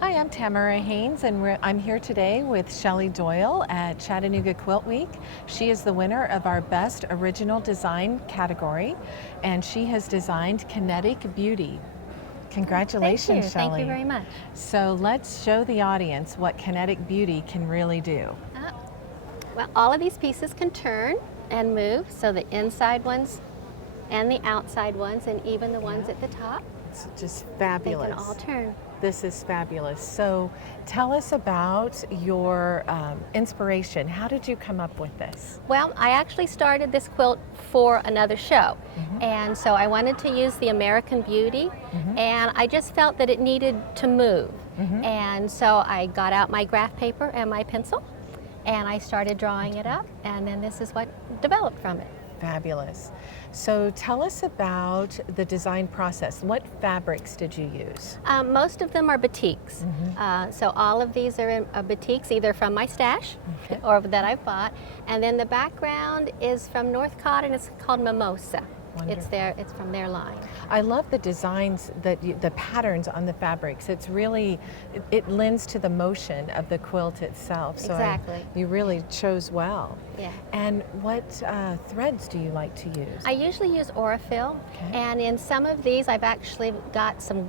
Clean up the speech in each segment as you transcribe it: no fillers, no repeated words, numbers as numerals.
Hi, I'm Tamara Haynes, and I'm here today with Shelley Doyal at Chattanooga Quilt Week. She is the winner of our Best Original Design category, and she has designed KINETIC BEAUTY. Congratulations, Shelley. Thank you very much. So let's show the audience what KINETIC BEAUTY can really do. Well, all of these pieces can turn and move, so the inside ones and the outside ones, and even the ones at the top. It's just fabulous. They can all turn. This is fabulous. So tell us about your inspiration. How did you come up with this? Well, I actually started this quilt for another show. And so I wanted to use the American Beauty, and I just felt that it needed to move. And so I got out my graph paper and my pencil, and I started drawing it up, and then this is what developed from it. Fabulous. So tell us about the design process. What fabrics did you use? Most of them are batiks. So all of these are batiks, either from my stash or that I've bought. And then the background is from North Cotton. It's called Mimosa. Wonderful. It's from their line. I love the designs, the patterns on the fabrics. It's really, it lends to the motion of the quilt itself. So Exactly. you really chose well. Yeah. And what threads do you like to use? I usually use Orifil, and in some of these I've actually got some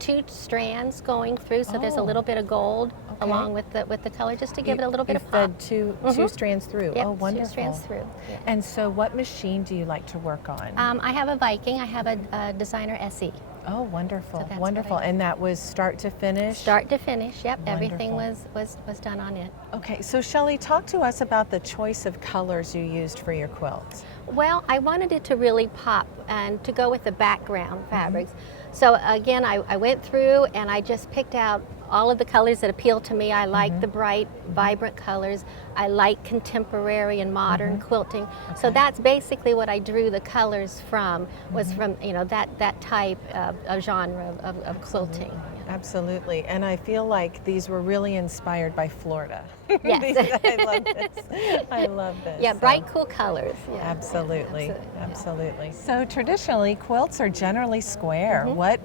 2 strands going through, so there's a little bit of gold along with the color, just to give it a little bit of pop. Fed two strands through. Yep, Oh, wonderful. 2 strands through. Yeah. And so what machine do you like to work on? I have a Viking. I have a Designer SE. Oh, wonderful, So that's wonderful. what I do. And that was start to finish? Start to finish, yep. Everything Wonderful. was done on it. Okay, so Shelley, talk to us about the choice of colors you used for your quilts. Well, I wanted it to really pop and to go with the background fabrics. So again, I went through and I just picked out all of the colors that appeal to me. I like the bright, vibrant colors. I like contemporary and modern quilting. So that's basically what I drew the colors from, was from, you know, that type of genre of quilting. Absolutely, and I feel like these were really inspired by Florida. Yes. I love this. I love this. Yeah, So- bright, cool colors. Yeah. Absolutely, Yeah. absolutely. So traditionally, quilts are generally square. What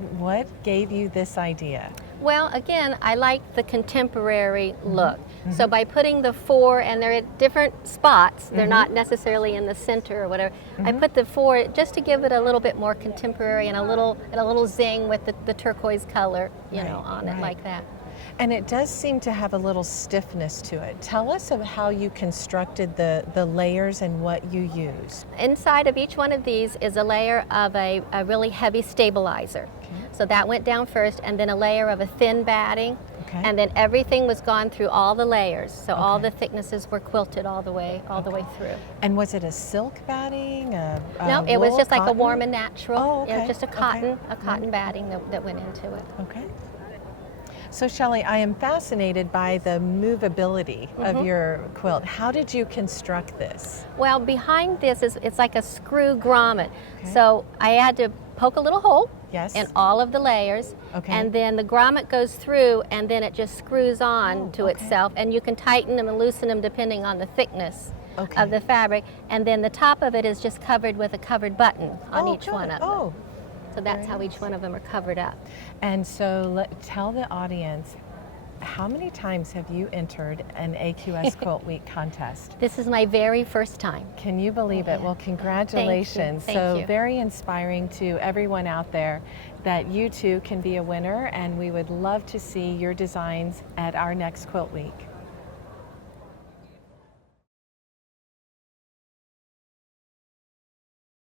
gave you this idea? Well, again, I like the contemporary look. So by putting the 4, and they're at different spots, they're not necessarily in the center or whatever, I put the 4 just to give it a little bit more contemporary and a little zing with the turquoise color, you know, on it like that. And it does seem to have a little stiffness to it. Tell us of how you constructed the layers and what you used. Inside of each one of these is a layer of a really heavy stabilizer. So that went down first, and then a layer of a thin batting, and then everything was gone through all the layers. So all the thicknesses were quilted all the way through. And was it a silk batting? No, it was wool, just like a cotton? warm and natural. Oh, You know, okay, just a cotton batting that went into it. Okay. So Shelley, I am fascinated by the movability of your quilt. How did you construct this? Well, behind this it's like a screw grommet. So I had to poke a little hole in all of the layers, and then the grommet goes through, and then it just screws on to itself, and you can tighten them and loosen them depending on the thickness of the fabric, and then the top of it is just covered with a covered button on each one of them. So that's how each one of them are covered up. And so tell the audience, how many times have you entered an AQS Quilt Week contest? This is my very first time. Can you believe it? Well, congratulations. Thank you. Very inspiring to everyone out there that you too can be a winner, and we would love to see your designs at our next Quilt Week.